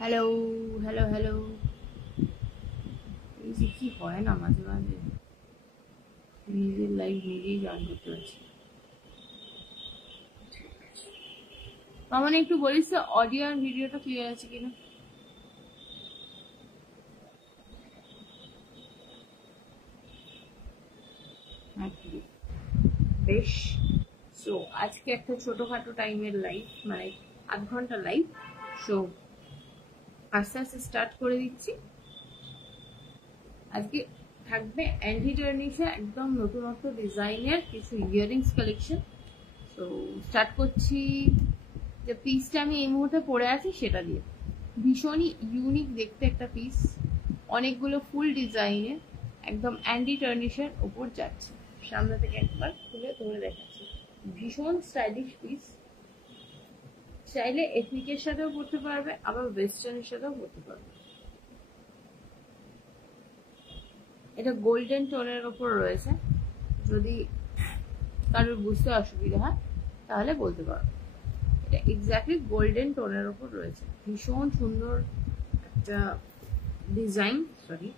Hello hello hello. এই যে কি হয় না মাঝে মাঝে নিজের লাইফ নিজেই জয়েন করতে পারছি। মানে একটু বলিস তো অডিও আর ভিডিওটা ক্লিয়ার আছে কিনা। বেশ। সো আজকে একটা ছোটখাটো টাইমের লাইভ, মানে আধ ঘন্টা লাইভ। সো আস্তে আস্তে স্টার্ট করে দিচ্ছি। আজকে থাকবে অ্যান্টি টার্নিশে একদম নতুনত্ব ডিজাইনের কিছু ইয়ারিংস কালেকশন। তো স্টার্ট করছি। যে পিসটা আমি এই মুহূর্তে পরে আছি সেটা দিয়ে, ভীষণই ইউনিক দেখতে একটা পিস, অনেকগুলো ফুল ডিজাইনের, একদম অ্যান্টি টার্নিশের ওপর যাচ্ছে। সামনে থেকে একবার খুলে ধরে দেখাচ্ছি, ভীষণ স্টাইলিশ পিস। চাইলে এথনিকের সাথেও পরতে পারবে, আবার ওয়েস্টার্নের সাথেও পরতে পারবে। এটা গোল্ডেন টোনের ওপর রয়েছে, যদি কারোর বুঝতে অসুবিধা হয় তাহলে বলতে পারবো। এটা এক্স্যাক্টলি গোল্ডেন টোনের ওপর রয়েছে, ভীষণ সুন্দর একটা design. Sorry,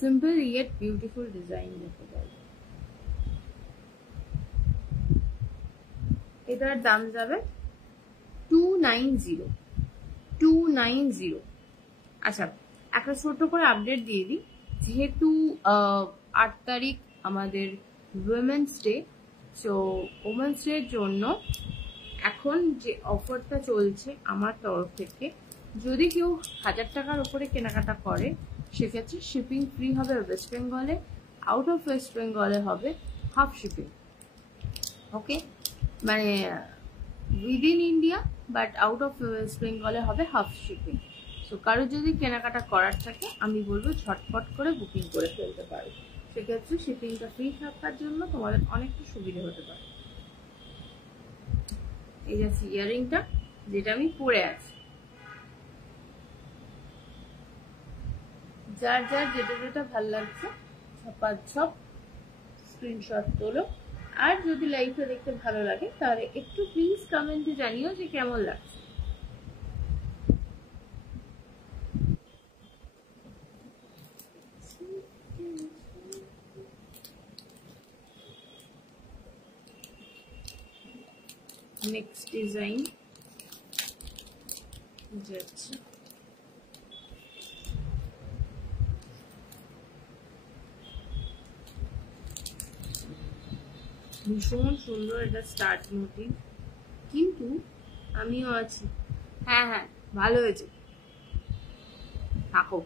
simple yet beautiful design দেখতে পারবে। এটার দাম যাবে 290। আচ্ছা, একটা ছোট্ট করে আপডেট দিয়ে দিই। যেহেতু 8 তারিখ আমাদের উইমেন্স ডে, সো উইমেন্স ডের জন্য এখন যে অফারটা চলছে আমার তরফ থেকে, যদি কেউ 1000 টাকার উপরে কেনাকাটা করে সেক্ষেত্রে শিপিং ফ্রি হবে ওয়েস্ট বেঙ্গলে, আউট অফ ওয়েস্ট বেঙ্গলে হবে হাফ শিপিং। ওকে, মানে within India but out of ওয়েস্ট বেঙ্গলে হবে হাফ শিপিং। সো কারো যদি কেনাকাটা করার থাকে আমি বলবো ঝটপট করে বুকিং করে ফেলতে পারো, সেক্ষেত্রে শিপিংটা ফ্রি থাকার জন্য তোমাদের অনেকটা সুবিধা হতে পারে। এই যাচ্ছে ইয়ারিংটা, যেটা আমি পরে আছি। যার যার যেটা যেটা ভাল লাগছে ঝপাঝপ স্ক্রিনশট তোলো। আর যদি লাইভটা দেখতে ভালো লাগে তাহলে একটু প্লিজ কমেন্টে জানিও যে কেমন লাগছে। নেক্সট ডিজাইন যাচ্ছে, ভীষণ সুন্দর। এটা স্টার্ট মোটিভ, কিন্তু আমিও আছি। হ্যাঁ হ্যাঁ, ভালো হয়েছে, থাকো।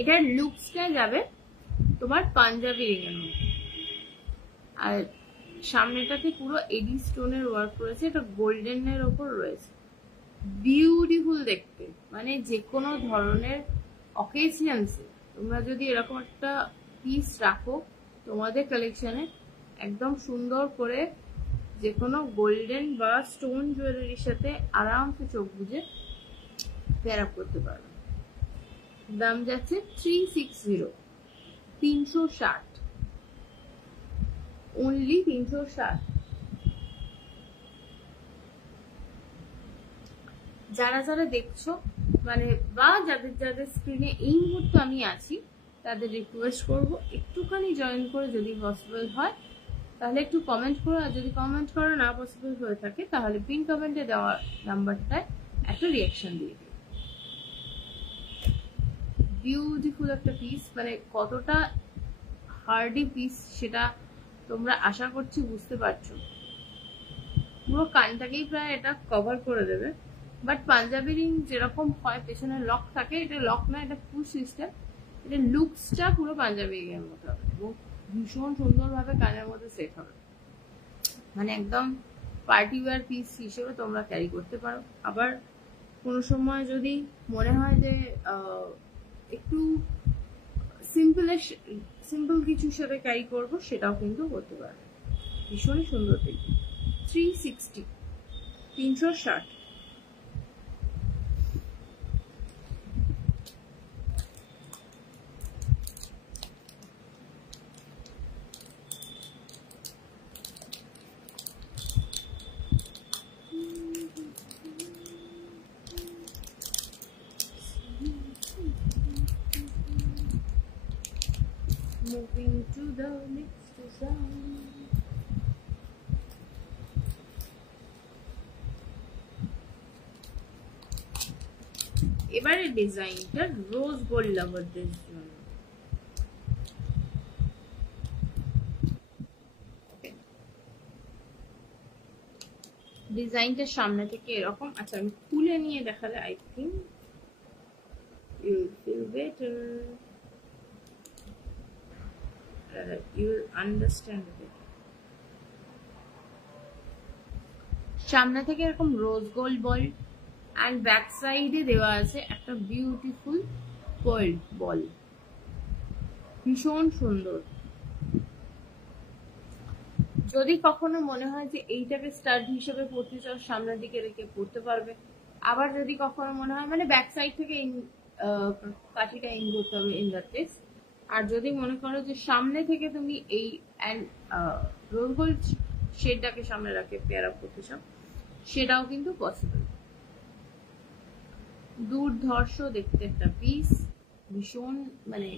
এটার লুকসটা যাবে তোমার পাঞ্জাবি রিং এর মধ্যে, আর সামনেটাতে পুরো এডি স্টোনের ওয়ার্ক রয়েছে, এটা গোল্ডেনের ওপর রয়েছে। বিউটিফুল দেখতে, মানে যে কোনো ধরনের অকেশনসে তোমরা যদি এরকম একটা পিস রাখো তোমাদের কালেকশনে, একদম সুন্দর করে যে কোনো গোল্ডেন বা স্টোন জুয়েলারির সাথে আরামসে চোখ বুঝে পেয়ার আপ করতে পারবে। দাম যাচ্ছে 360, অনলি 360। যারা যারা দেখছো, মানে বা যাদের যাদের স্ক্রিনে এই মুহূর্তে আমি আছি, তাদের রিকোয়েস্ট করব একটুখানি জয়েন করে যদি পসিবল হয় তাহলে একটু কমেন্ট করো। আর যদি কমেন্ট করা না পসিবল হয়ে থাকে তাহলে পিন কমেন্টে দেওয়া নাম্বারটায় একটা রিয়াকশন দিয়ে দিও। বিউটিফুল একটা পিস, মানে কতটা হার্ডি পিস সেটা তোমরা আশা করছি বুঝতে পারছো। পুরো কানটাকেই প্রায় এটা কভার করে দেবে। বাট পাঞ্জাবি রিং যেরকম হয় পেছনে লক থাকে, এটা লক না, এটা ফুল সিস্টেম। এটা লুকসটা পুরো পাঞ্জাবি রিং এর মতো হবে এবং ভীষণ সুন্দরভাবে কানের মধ্যে সেট হবে। মানে একদম পার্টি ওয়্যার পিস হিসেবে তোমরা ক্যারি করতে পারো। আবার কোনো সময় যদি মনে হয় যে একটু সিম্পল কিছুর সাথে ক্যারি করবো, সেটাও কিন্তু করতে পারবে। ভীষণই সুন্দর দেখতে। 360। Moving to the next design. এবারে ডিজাইনটা রোজ গোল্ড লাভারদের জন্য। ডিজাইনটা সামনে থেকে এরকম। আচ্ছা আমি খুলে নিয়ে দেখালে I think you feel better, you will understand it. সামনে থেকে এরকম rose gold ball and back সাইডে দেওয়া আছে একটা বিউটিফুল পার্ল বল, ভীষণ সুন্দর। যদি কখনো মনে হয় যে এইটাকে স্টাড হিসেবে পড়তে চাও, সামনের দিকে রেখে পড়তে পারবে। আবার যদি কখনো মনে হয় মানে ব্যাক সাইড থেকে কাঠিটা ইন করতে হবে ইন দ্যাট কেস। আর যদি মনে করো যে সামনে থেকে তুমি এই রোজ গোল্ড শেডটাকে সামনে রাখে পেয়ার আপ করতে চাও, সেটাও কিন্তু পসিবল। দুর্ধর্ষ দেখতে একটা পিস, ভীষণ মানে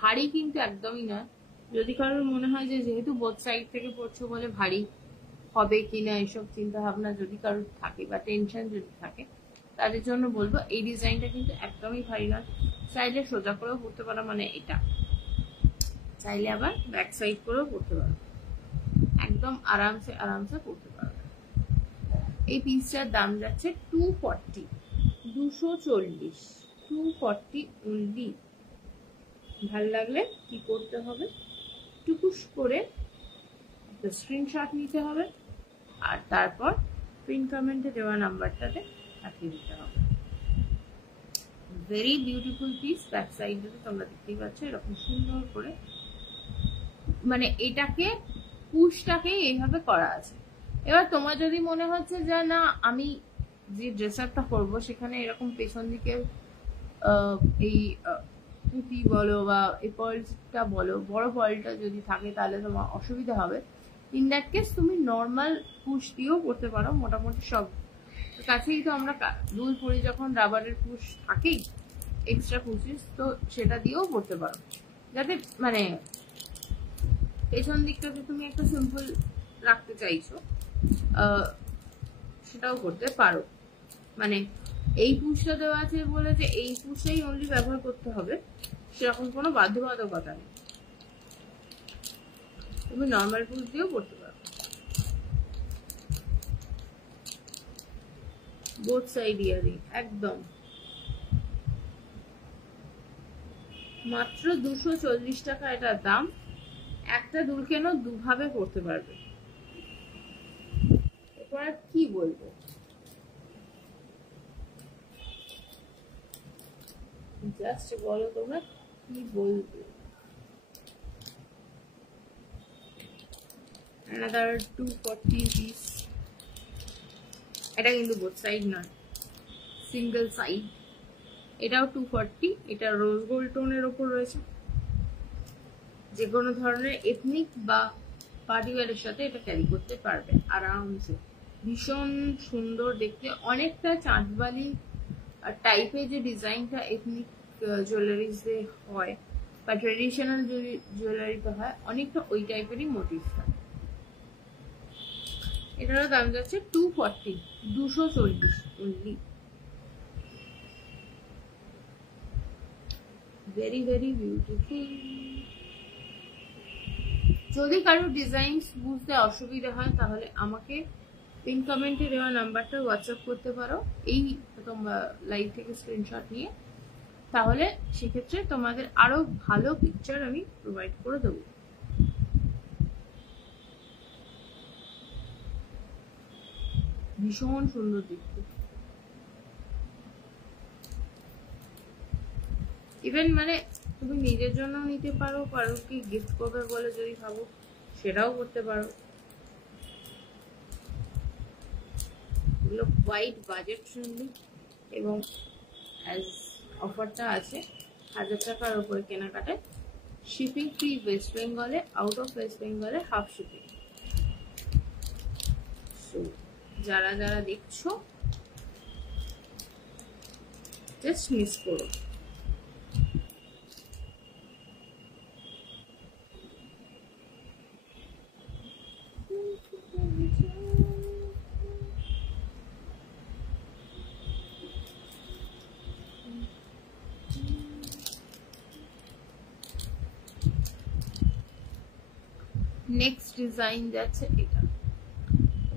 ভারী কিন্তু একদমই নয়। যদি কারোর মনে হয় যে যেহেতু বোথ সাইড থেকে পড়ছো বলে ভারী হবে কিনা এসব চিন্তা ভাবনা যদি কারোর থাকে বা টেনশন যদি থাকে, তাদের জন্য বলবো এই ডিজাইনটা কিন্তু একদমই ভারী নয়। চাইলে সোজা করেও পড়তে পারো, মানে এটা চাইলে আবার ব্যাক সাইড করেও পড়তে পারো, একদম আরামসে আরামসে পড়তে পারো। এই পিসটার দাম যাচ্ছে 240, 240, 240 অনলি। ভাল লাগলে কি করতে হবে, টুকুস করে একটা স্ক্রিনশট নিতে হবে আর তারপর পিন কমেন্টে দেওয়া নাম্বারটাতে পাঠিয়ে দিতে হবে। Very beautiful piece. ব্যাক সাইডে তোমরা দেখতেই পাচ্ছ এরকম সুন্দর করে, মানে এটাকে পুশটাকে এইভাবে করা আছে। এবার তোমার যদি মনে হচ্ছে যে না আমি যে ড্রেস আপটা করবো সেখানে এরকম পেছন দিকে এই পুঁতি বলো বা এই পার্লটা বলো, বড় পার্লটা যদি থাকে তাহলে তোমার অসুবিধা হবে। ইন দ্যাট কেস তুমি নর্মাল পুশ দিয়েও করতে পারো। মোটামুটি সব কাছেই তো আমরা দুল পরি যখন রাবারের পুশ থাকেই এক্সট্রা পুশিস, তো সেটা দিয়েও করতে পারো। যাতে মানে পেছন দিকটাতে তুমি একটা সিম্পল রাখতে চাইছো সেটাও করতে পারো। মানে এই পুশটা দেওয়া আছে বলে যে এই পুশটাই অনলি ব্যবহার করতে হবে সেরকম কোনো বাধ্যবাধকতা নেই, তুমি নর্মাল পুশ দিয়েও করতে পারো। বোথ সাইড ইয়ারিং একদম মাত্র 240 টাকা এটার দাম। একটা দুল কেন দুভাবে পড়তে পারবে। এরপর আর কি বলবো, জাস্ট বলো তোমরা কি বলবে। another 240 piece। এটা কিন্তু বোথ সাইড নয়, সিঙ্গেল সাইড। এটাও 240। এটা রোজ গোল্ড টোনের ওপর রয়েছে। যে কোনো ধরনের এথনিক বা পার্টি ওয়্যারের সাথে এটা ক্যারি করতে পারবে আরামসে। ভীষণ সুন্দর দেখতে, অনেকটা চাঁদবালি টাইপের যে ডিজাইনটা এথনিক জুয়েলারিজে হয় বা ট্রেডিশনাল জুয়েলারিতে হয়, অনেকটা ওই টাইপেরই মোটিভটা। এটারও দাম যাচ্ছে 240, 240 অনলি। Very very beautiful. যদি কারো ডিজাইন বুঝতে অসুবিধা হয় তাহলে আমাকে পিন কমেন্টে দেওয়া নাম্বারটা হোয়াটসঅ্যাপ করতে পারো এই তোমরা লাইভ থেকে স্ক্রিনশট নিয়ে। তাহলে সেক্ষেত্রে তোমাদের আরো ভালো পিকচার আমি প্রোভাইড করে দেবো। ভীষণ সুন্দর দেখতে। ইভেন মানে তুমি নিজের জন্য নিতে পারো, কারোকে গিফট করবে বলে যদি ভাবো সেটাও করতে পারো। এগুলো কোয়াইট বাজেট ফ্রেন্ডলি এবং অ্যাজ অফারটা আছে 1000 টাকার উপরে কেনাকাটায় শিপিং ফ্রি ওয়েস্ট বেঙ্গলে, আউট অফ ওয়েস্ট বেঙ্গলে হাফ শিপিং। সো যারা যারা দেখছো জাস্ট মিস করো। নেক্সট ডিজাইন যাচ্ছে এটা।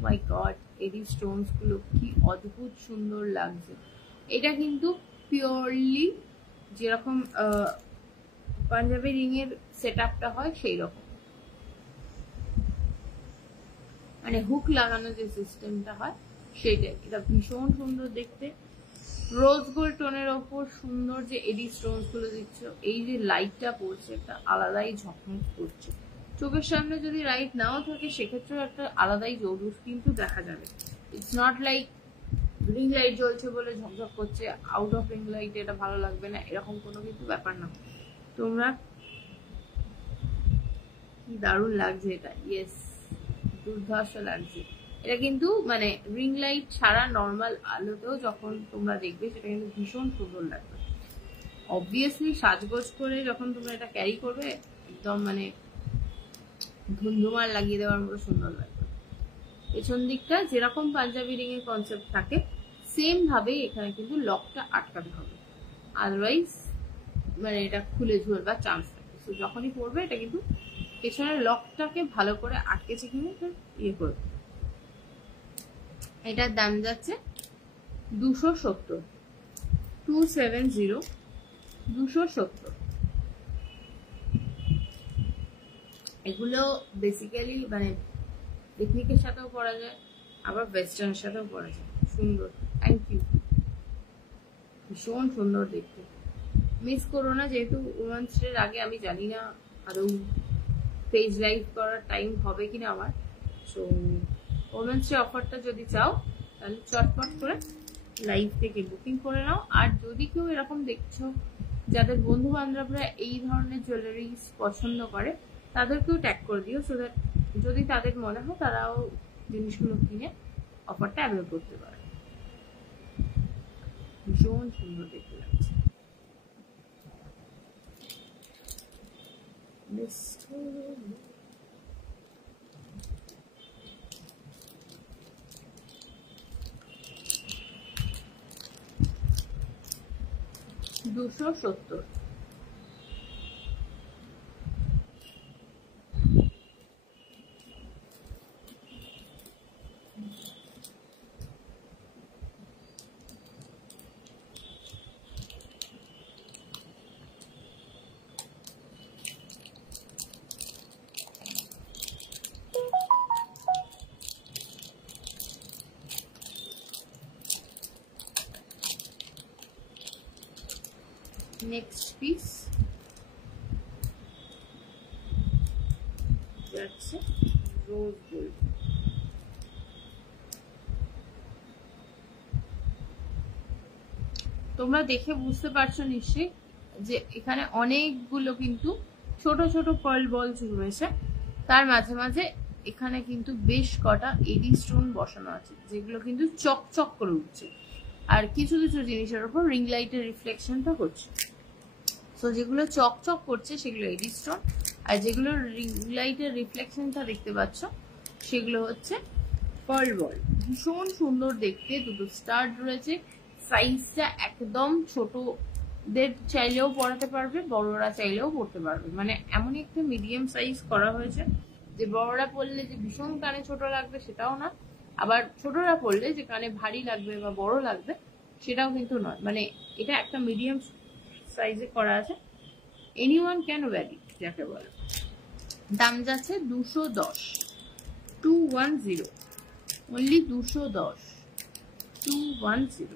মাই গড, এডি স্টোনস গুলো কি অদ্ভুত সুন্দর লাগছে। এটা কিন্তু পিওরলি যেরকম পাঞ্জাবি রিং এর সেট আপটা হয় সেই রকম, মানে হুক লাগানো যে সিস্টেমটা হয় সেটাই। এটা ভীষণ সুন্দর দেখতে, রোজ গোল্ড টোনের ওপর সুন্দর যে এডি স্টোনস গুলো দিচ্ছ, এই যে লাইটটা পড়ছে একটা আলাদাই ঝকমক করছে। চোখের সামনে যদি লাইট নাও থাকে সেক্ষেত্রেও একটা আলাদাই জৌলুস কিন্তু দেখা যাবে। It's not like ring light জ্বলছে বলে ঝকঝক করছে, আউট অফ রিং লাইট এটা ভালো লাগবে না, এরকম কোনো কিন্তু ব্যাপার না। তোমরা কি দারুণ লাগছে এটা, ইয়েস দুর্ধর্ষ লাগছে। এটা কিন্তু মানে রিং লাইট ছাড়া নর্মাল আলোতেও যখন তোমরা দেখবে সেটা কিন্তু ভীষণ সুন্দর লাগবে। অবভিয়াসলি সাজগোজ করে যখন তোমরা এটা ক্যারি করবে একদম মানে ধুমধুমার লাগিয়ে দেওয়ার মতো সুন্দর লাগবে। পেছন দিকটা যেরকম পাঞ্জাবি রিং এর কনসেপ্ট থাকে সেম ভাবে এখানে কিন্তু লকটা আটকাতে হবে, আদারওয়াইজ মানে এটা খুলে ঝুলবার চান্স থাকে। তো যখনই পড়বে এটা কিন্তু পেছনের লকটাকে ভালো করে আটকেছে কিনা ইয়ে করবে। এটার দাম যাচ্ছে 270, 270, 270। এগুলো বেসিক্যালি মানে পিকনিকের সাথেও পরা যায়, আবার ওয়েস্টার্নের সাথেও পরা যায়। সুন্দর, থ্যাংক ইউ, ভীষণ সুন্দর দেখতে। মিস করো না, যেহেতু উইমেন্স ডের আগে আমি জানি না আদৌ পেজ লাইভ করার টাইম হবে কিনা আমার। সো উইমেন্স ডে অফারটা যদি চাও তাহলে চটপট করে লাইভ থেকে বুকিং করে নাও। আর যদি কেউ এরকম দেখছো যাদের বন্ধু বান্ধবরা এই ধরনের জুয়েলারি পছন্দ করে তাদেরকেও ট্যাগ করে দিও, সো দ্যাট যদি তাদের মনে হয় তারাও জিনিসগুলো কিনে অফারটা অ্যাভেল করতে পারে। ভীষণ সুন্দর দেখতে লাগছে। 270। নেক্সট পিস যাচ্ছে রোজ গোল্ড। তোমরা দেখে বুঝতে পারছো নিশ্চয়ই যে এখানে অনেকগুলো কিন্তু ছোট ছোট পার্ল বলস রয়েছে, তার মাঝে মাঝে এখানে কিন্তু বেশ কটা এডি স্টোন বসানো আছে যেগুলো কিন্তু চকচক করে উঠছে, আর কিছু কিছু জিনিসের উপর রিং লাইটের রিফ্লেকশনটা হচ্ছে। সো যেগুলো চকচক করছে সেগুলো এডি স্টোন, আর যেগুলো রিং লাইটের রিফ্লেকশনটা দেখতে পাচ্ছ সেগুলো হচ্ছে পার্ল বল। ভীষণ সুন্দর দেখতে, দুটো স্টাড রয়েছে, সাইজটা একদম ছোটদের চাইলেও পরাতে পারবে, বড়রা চাইলেও পরতে পারবে, মানে এমনই একটা মিডিয়াম সাইজ করা হয়েছে যে বড়রা পরলে যে ভীষণ কানে ছোট লাগবে সেটাও না, আবার ছোটরা পরলে যে কানে ভারী লাগবে বা বড় লাগবে সেটাও কিন্তু নয়, মানে এটা একটা মিডিয়াম সাইজে করা আছে, এনিওয়ান ক্যান ওয়্যার ইট যাকে বলে। দাম যাচ্ছে 210, 210, অনলি 210, 210।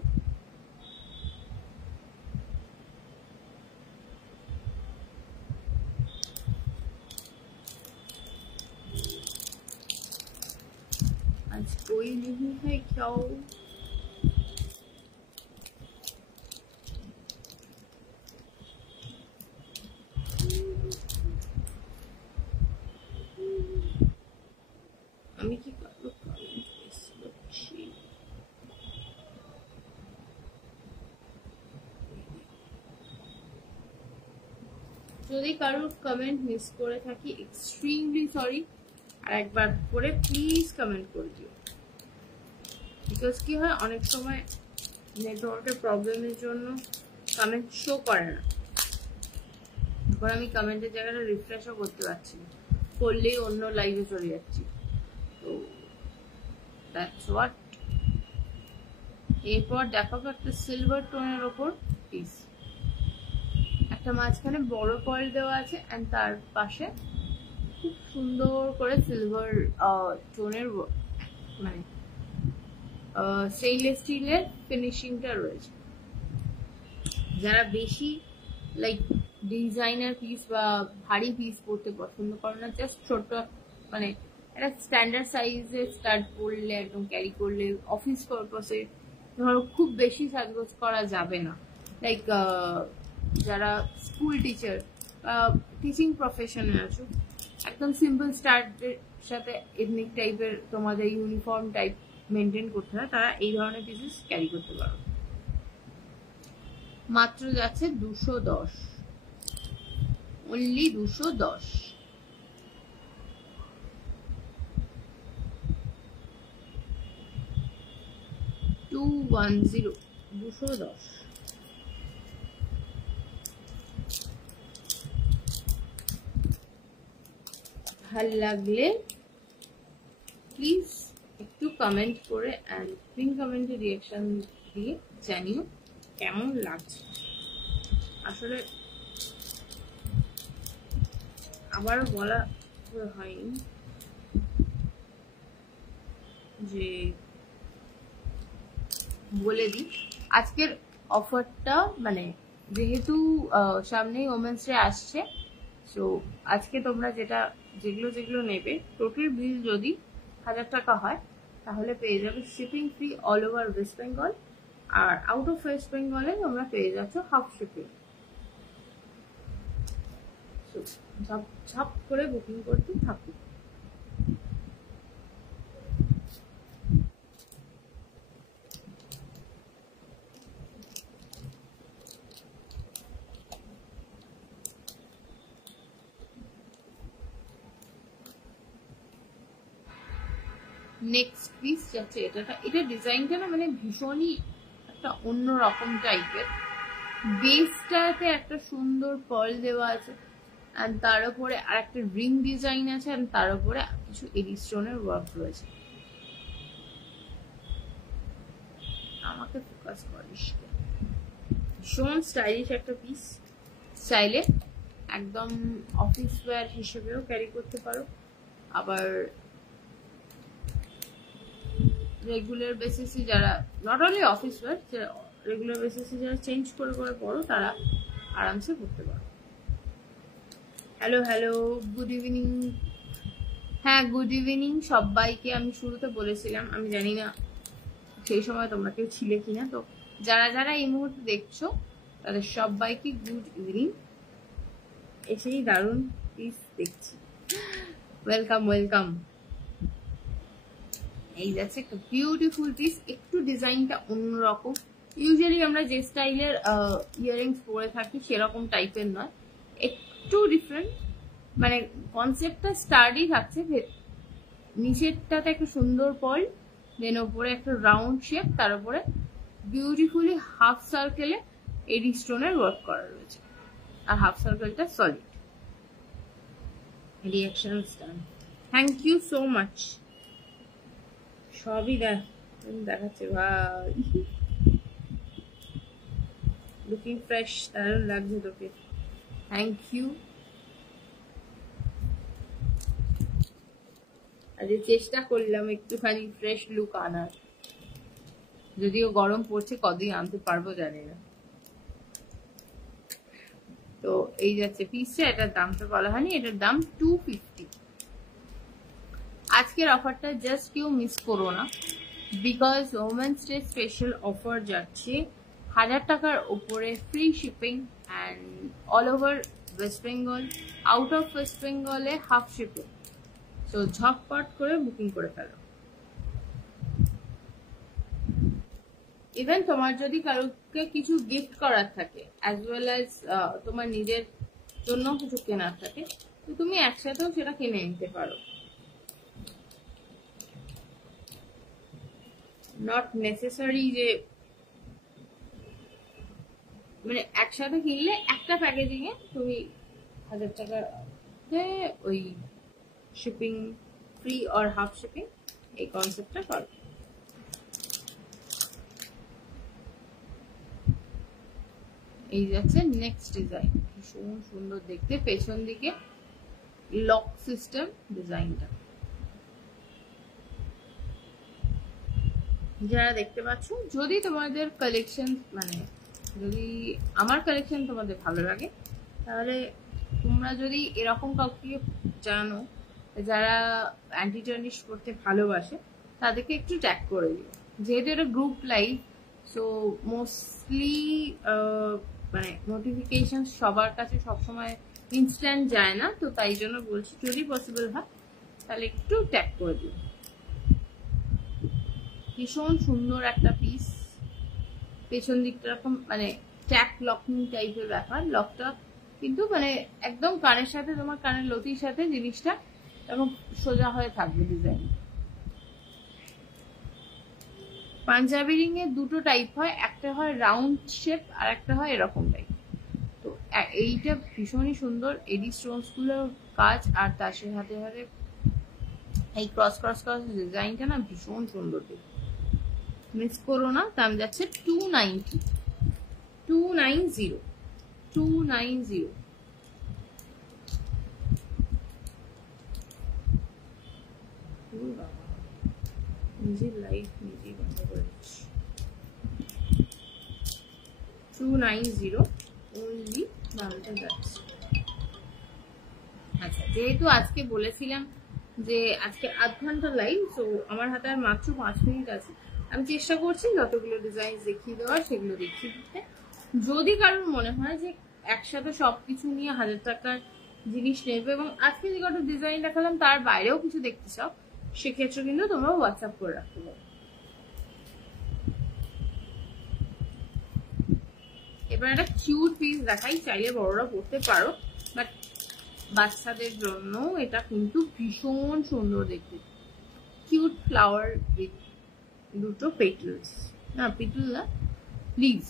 आज कोई नहीं है क्या? আমি কি কারো কমেন্ট মিস করছি? যদি কারোর কমেন্ট মিস করে থাকি এক্সট্রিমলি সরি, আর একবার করে প্লিজ কমেন্ট করে দিও, বিকজ কি হয় অনেক সময় নেটওয়ার্কের প্রবলেমের জন্য কমেন্ট শো করে না, তখন আমি কমেন্টের জায়গাটা রিফ্রেশও করতে পারছি না। করলেই অন্য লাইভে চলে যাচ্ছি। তো দ্যাটস হোয়াট। এরপর দেখাবো একটা সিলভার টোনের ওপর পিস, একটা মাঝখানে বড় পয়েল দেওয়া আছে এন্ড তার পাশে খুব সুন্দর করে সিলভার টোনের মানে স্টেইনলেস স্টিলের ফিনিশিংটা রয়েছে। যারা বেশি লাইক ডিজাইনার পিস বা ভারী পিস পরতে পছন্দ করে না, জাস্ট ছোট মানে একটা স্ট্যান্ডার্ড সাইজের স্কার্ট পরলে একদম ক্যারি করলে অফিস পারপাসে, ধরো খুব বেশি সাজগোজ করা যাবে না, লাইক যারা স্কুল টিচার টিচিং প্রফেশনে আছো, একদম সিম্পল স্টার্টের সাথে এথনিক টাইপের তোমাদের ইউনিফর্ম টাইপ মেনটেন করতে হয়, তারা এই ধরনের পিসেস ক্যারি করতে পারো। মাত্র যাচ্ছে 210, অনলি 210। $210, 210। ভাল লাগলে প্লিজ একটু কমেন্ট করে এন্ড পিন কমেন্টে রিঅ্যাকশন দিয়ে জানিও কেমন লাগছে। আসলে আবারও বলা হয়নি যে বলে দিই আজকের অফারটা, মানে যেহেতু সামনেই ওমেন্স ডে আসছে, সো আজকে তোমরা যেগুলো নেবে, টোটাল বিল যদি 1000 টাকা হয় তাহলে পেয়ে যাবে shipping free all over West Bengal, আর আউট অফ ওয়েস্ট বেঙ্গলে তোমরা পেয়ে যাচ্ছ হাফ শিপিং। ঝপ ঝপ করে বুকিং করতে থাকুন। নেক্সট পিস যাচ্ছে এটা ডিজাইনটা না মানে ভীষণই একটা অন্যরকম টাইপের। বেসটাতে একটা সুন্দর পার্ল দেওয়া আছে এন্ড তার উপরে আর একটা রিং ডিজাইন আছে এন্ড তার উপরে কিছু এডি স্টোনের ওয়ার্ক রয়েছে। আমাকে ফোকাস করিস। ভীষণ স্টাইলিশ একটা পিস, চাইলে একদম অফিস ওয়্যার হিসেবেও ক্যারি করতে পারো, আবার রেগুলার বেসিসে যারা not only office wear, regular বেসিসে যারা চেঞ্জ করে করে পড়ো তারা আরামসে পড়তে পারো। Hello hello, good evening. হ্যাঁ, গুড ইভিনিং সবাইকে। আমি শুরুতে বলেছিলাম, আমি জানি না সেই সময় তোমরা কেউ ছিলে কিনা, তো যারা যারা এই মুহূর্তে দেখছো তাদের সবাইকে গুড ইভিনিং। এসেই দারুণ পিস দেখছি, ওয়েলকাম ওয়েলকাম। এই যাচ্ছে একটা বিউটিফুল পিস, একটু ডিজাইনটা অন্যরকম। ইউজুয়ালি আমরা যে স্টাইলের ইয়াররিংস পরে থাকি সেরকম টাইপের নয়, একটু ডিফারেন্ট। মানে কনসেপ্টটা স্টার্ডি থাকছে, নিচেরটাতে একটা সুন্দর পল, দেন ওপরে একটা রাউন্ড শেপ, তার উপরে বিউটিফুলি হাফ সার্কেলে এডি স্টোনের ওয়ার্ক করা রয়েছে, আর হাফ সার্কেলটা সলিড। রিঅ্যাকশন স্টান, থ্যাংক ইউ সো মাচ। সবই দেখাচ্ছে ভাই, লুকিং ফ্রেশ, দারুণ লাগছে তোকে, থ্যাংক ইউ। আজ চেষ্টা করলাম একটুখানি ফ্রেশ লুক আনার, যদিও গরম পড়ছে, কদিন আনতে পারবো জানি না। তো এই যাচ্ছে পিসটা, এটার দামটা বলা হয়নি, এটার দাম 250। আজকের অফারটা জাস্ট কেউ মিস করো না, because women's day special offer যাচ্ছে 1000 টাকার উপরে free shipping and all over West Bengal, out of ওয়েস্ট বেঙ্গলে হাফ শিপিং। তো ঝটপট করে বুকিং করে ফেলো। ইভেন তোমার যদি কারোকে কিছু গিফট করার থাকে, অ্যাজ ওয়েল অ্যাজ তোমার নিজের জন্য কিছু কেনার থাকে, তো তুমি একসাথেও সেটা কিনে নিতে পারো। নট নেসেসারি যে মানে একসাথে কিনলে একটা প্যাকেজিং এ তুমি 1000 টাকা ওই shipping free or half shipping, এই কনসেপ্টটা করো। এই যাচ্ছে নেক্সট ডিজাইন, ভীষণ সুন্দর দেখতে, পেছন দিকে লক সিস্টেম ডিজাইনটা। যারা দেখতে পাচ্ছ, যদি তোমাদের কালেকশন মানে যদি আমার কালেকশন তোমাদের ভালো লাগে, তাহলে তোমরা যদি এরকম কাউকে জানো যারা অ্যান্টি টার্নিশ করতে ভালোবাসে, তাদেরকে একটু ট্যাগ করে দিও। যেহেতু এটা গ্রুপ লাইভ, সো মোস্টলি মানে নোটিফিকেশন সবার কাছে সবসময় ইনস্ট্যান্ট যায় না, তো তাই জন্য বলছি যদি পসিবল হয় তাহলে একটু ট্যাগ করে দিও। ভীষণ সুন্দর একটা পিস, পেছন দিকটা এরকম মানে ট্যাগ লকিং টাইপের ব্যাপার। লকটা কিন্তু মানে একদম কানের সাথে, তোমার কানের লতির সাথে জিনিসটা এরকম সোজা হয়ে থাকবে ডিজাইন। পাঞ্জাবি রিং এর দুটো টাইপ হয়, একটা হয় রাউন্ড শেপ আর একটা হয় এরকম টাইপ। তো এইটা ভীষণই সুন্দর, এডি স্টোনস গুলোর কাজ, আর তার সাথে সাথে এই ক্রস ক্রস ক্রস ডিজাইনটা না ভীষণ সুন্দর দেখতে, মিস করো না। দাম যাচ্ছে 290, 290, 290। নিজের লাইট নিজেই বন্ধ করে দিচ্ছি। 290 অনলি দামটা যাচ্ছে। আচ্ছা, যেহেতু আজকে বলেছিলাম যে আজকে আধ ঘন্টা লাইভ, তো আমার হাতে আর মাত্র 5 মিনিট আছে। আমি চেষ্টা করছি যতগুলো ডিজাইন দেখিয়ে দেওয়ার সেগুলো দেখিয়ে দিতে। যদি কারোর মনে হয় যে একসাথে সবকিছু নিয়ে 1000 টাকার জিনিস নেবে এবং আজকে যে কত ডিজাইন দেখালাম তার বাইরেও কিছু দেখতে চাও, সেক্ষেত্রে কিন্তু তোমরা হোয়াটসঅ্যাপ করে রাখতে পারো। এবার একটা কিউট পিস দেখাই, চাইলে বড়রা পড়তে পারো, বাট বাচ্চাদের জন্য এটা কিন্তু ভীষণ সুন্দর দেখতে। কিউট ফ্লাওয়ার উইথ দুটো পেটলস, না পেটল না, লিভস,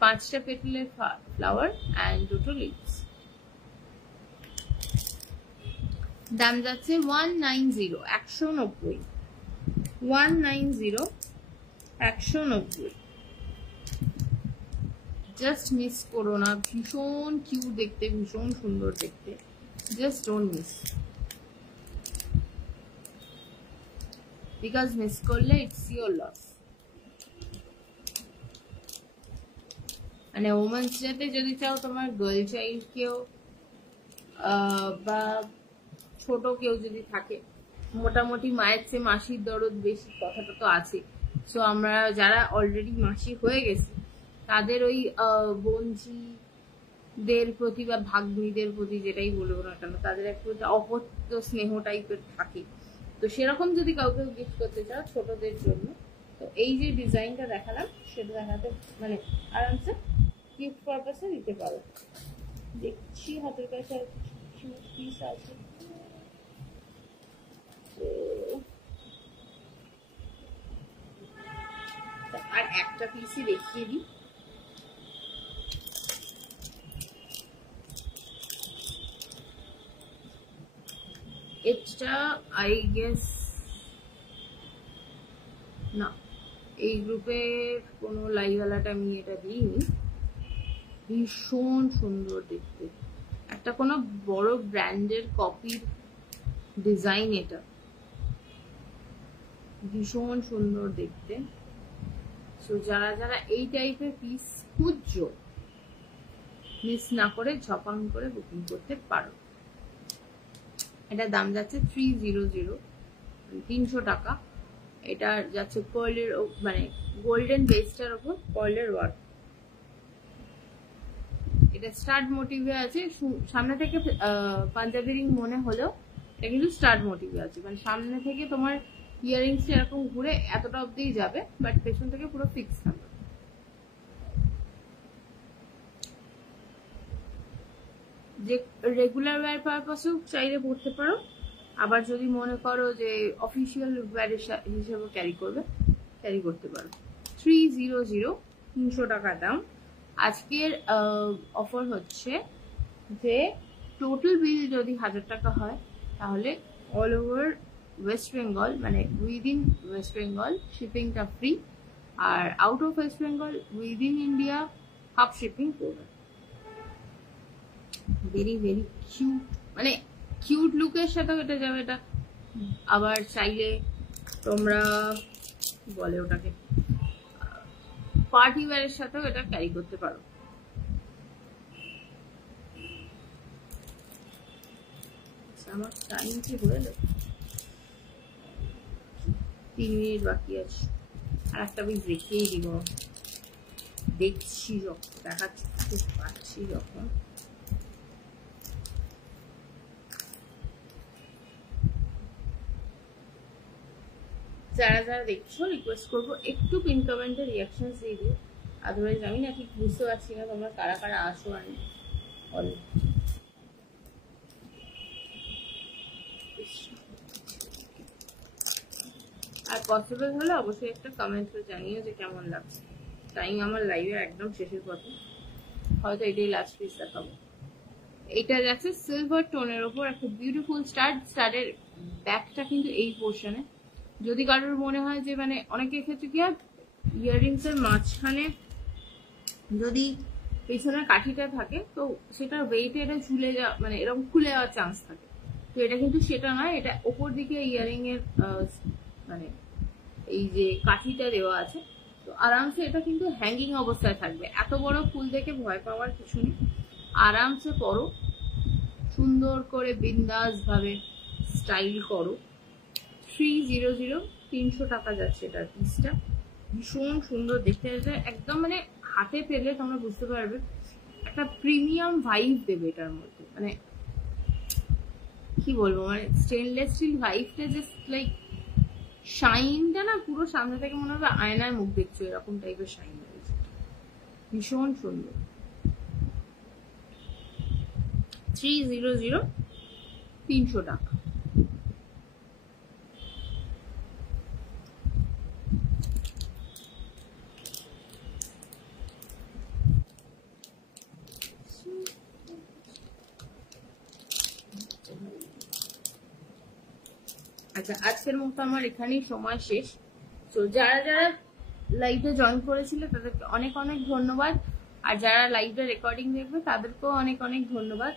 5টা পেটলের ফ্লাওয়ার অ্যান্ড দুটো লিভস। দাম যাচ্ছে 190, 190, 190, 190। জাস্ট মিস করো না, ভীষণ কিউট দেখতে, ভীষণ সুন্দর দেখতে, just don't miss, because miss করলে ইটস ইয়োর লস। মানে ওমেন্স ডেতে যদি চাও তোমার গার্ল চাইল্ড কেউ বা ছোট কেউ যদি থাকে, মোটামুটি মায়ের চেয়ে মাসির দরদ বেশি কথাটা তো আছে। সো আমরা যারা অলরেডি মাসি হয়ে গেছি, তাদের ওই বোনঝিদের প্রতি বা ভাগ্নিদের প্রতি যেটাই বলবো না কেন, তাদের একটা অপত্য স্নেহ টাইপের থাকে। তো সেরকম যদি কাউকে গিফট করতে চাও ছোটদের জন্য, তো এই যে ডিজাইনটা দেখালাম সেটা দেখাতে মানে আরামসে গিফট পারপাসে দিতে পারো। দেখছি হাতের কাছে আর কিছু পিস আছে, আর একটা পিসই দেখিয়ে দিই। এটা আই গেস না, এই গ্রুপের কোনো লাইভওয়ালাটা আমি এটা দিইনি। ভীষণ সুন্দর দেখতে, একটা কোনো বড় ব্র্যান্ডের কপির ডিজাইন, এটা ভীষণ সুন্দর দেখতে। সো যারা যারা এই টাইপের পিস খুঁজছো, মিস না করে ঝপাং করে বুকিং করতে পারো। এটা দাম যাচ্ছে 300, 300 টাকা। এটা যাচ্ছে পার্লের মানে গোল্ডেন বেসটার উপর পার্লের ওয়ার্ক। এটা স্টাড মোটিভে আছে, সামনে থেকে পাঞ্জাবি রিং মনে হলেও এটা কিন্তু স্টাড মোটিভে আছে। মানে সামনে থেকে তোমার ইয়ারিংস এরকম ঘুরে এতটা অব্দিই যাবে, বাট পেছন থেকে পুরো ফিক্স থাকবে। যে রেগুলার ওয়্যার পারপাসেও চাইলে পড়তে পারো, আবার যদি মনে করো যে অফিসিয়াল ওয়্যার হিসেবে ক্যারি করতে পারো। 300, 300 টাকা দাম। আজকের অফার হচ্ছে যে টোটাল বিল যদি 1000 টাকা হয়, তাহলে অল ওভার ওয়েস্ট বেঙ্গল মানে উইদিন ওয়েস্ট বেঙ্গল শিপিংটা ফ্রি, আর out of West Bengal within India half shipping করবে। ভেরি ভেরি কিউট, মানে কিউট লুকের সাথেও এটা যাবে। এটা আবার চাইলে তোমরা বলে ওটাকে পার্টি ওয়্যারের সাথেও এটা ক্যারি করতে পারো। আমার টাইম কি হয়ে গেল, 3 মিনিট বাকি আছে। আর একটা পিস দেখিয়েই দিব, দেখছি যখন দেখাচ্ছি পাচ্ছি যখন। যারা যারা দেখছো রিকোয়েস্ট করবো একটু পিন কমেন্টে রিয়াকশন দিয়ে দিও, আদারওয়াইজ আমি না ঠিক বুঝতে পারছি না তোমরা কারা কারা আসো। আর আর পসিবল হলে অবশ্যই একটা কমেন্ট করে জানিও যে কেমন লাগছে। টাইম আমার লাইভের একদম শেষের পথে, হয়তো এটাই লাস্ট পিস দেখাবো। এটা যাচ্ছে সিলভার টোনের ওপর একটা বিউটিফুল স্টাড। স্টাডের ব্যাকটা কিন্তু এই পোর্শনে। যদি কারোর মনে হয় যে মানে অনেকের ক্ষেত্রে কি হয় ইয়াররিংস এর মাঝখানে যদি পেছনের কাঠিটা থাকে তো সেটা ওয়েটে এটা ঝুলে যাওয়া মানে এরকম খুলে যাওয়ার চান্স থাকে। তো এটা কিন্তু সেটা নয়, এটা ওপর দিকে ইয়ারিং এর মানে এই যে কাঠিটা দেওয়া আছে, তো আরামসে এটা কিন্তু হ্যাঙ্গিং অবস্থায় থাকবে। এত বড় ফুল দেখে ভয় পাওয়ার কিছু নেই, আরামসে পরো, সুন্দর করে বিন্দাস ভাবে স্টাইল করো। 300 300 টাকা যাচ্ছে এটার পিসটা। ভীষণ সুন্দর দেখতে, একদম মানে হাতে পেলে তোমরা বুঝতে পারবে একটা প্রিমিয়াম ভাইব দেবে এটার মধ্যে। মানে কি বলবো, মানে স্টেনলেস স্টিল ভাইবটা জাস্ট লাইক শাইনটা না পুরো সামনে থেকে মনে হবে আয়নায় মুখ দেখছো, এরকম টাইপের শাইন রয়েছে। ভীষণ সুন্দর। 300 300 টাকা। আচ্ছা, আজকের মতো আমার এখানেই সময় শেষ। তো যারা যারা লাইভে জয়েন করেছিল তাদেরকে অনেক অনেক ধন্যবাদ, আর যারা লাইভটা রেকর্ডিং দেখবে তাদেরকেও অনেক অনেক ধন্যবাদ।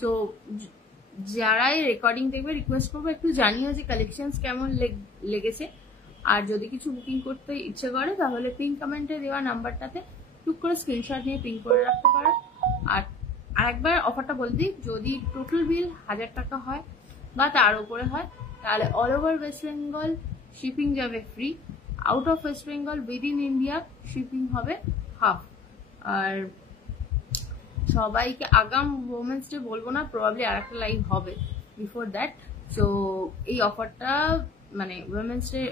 তো যারাই রেকর্ডিং দেখবে রিকোয়েস্ট করবো একটু জানিও যে কালেকশনস কেমন লেগেছে, আর যদি কিছু বুকিং করতে ইচ্ছে করে তাহলে পিন কমেন্টে দেওয়া নাম্বারটাতে টুক করে স্ক্রিনশট নিয়ে পিন করে রাখতে পারো। আর আরেকবার অফারটা বলে দিই, যদি টোটাল বিল 1000 টাকা হয় বা তার উপরে হয় তাহলে all over West Bengal shipping যাবে free, out of West Bengal within India shipping হবে হাফ। আর সবাইকে আগাম ওমেন্স ডে বলবো না, প্রবাবলি আর একটা লাইভ হবে বিফোর দ্যাট। সো এই অফারটা মানে ওমেন্স ডে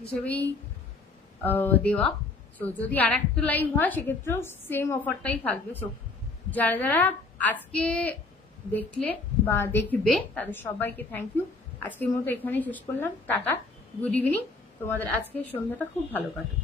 হিসেবেই দেওয়া। সো যদি আর একটা লাইভ হয় সেক্ষেত্রেও সেম অফারটাই থাকবে। সো যারা যারা আজকে দেখলে বা দেখবে তাদের সবাইকে থ্যাংক ইউ। আজকের মতো এখানেই শেষ করলাম, টাটা, গুড ইভিনিং, তোমাদের আজকের সন্ধ্যাটা খুব ভালো কাটুক।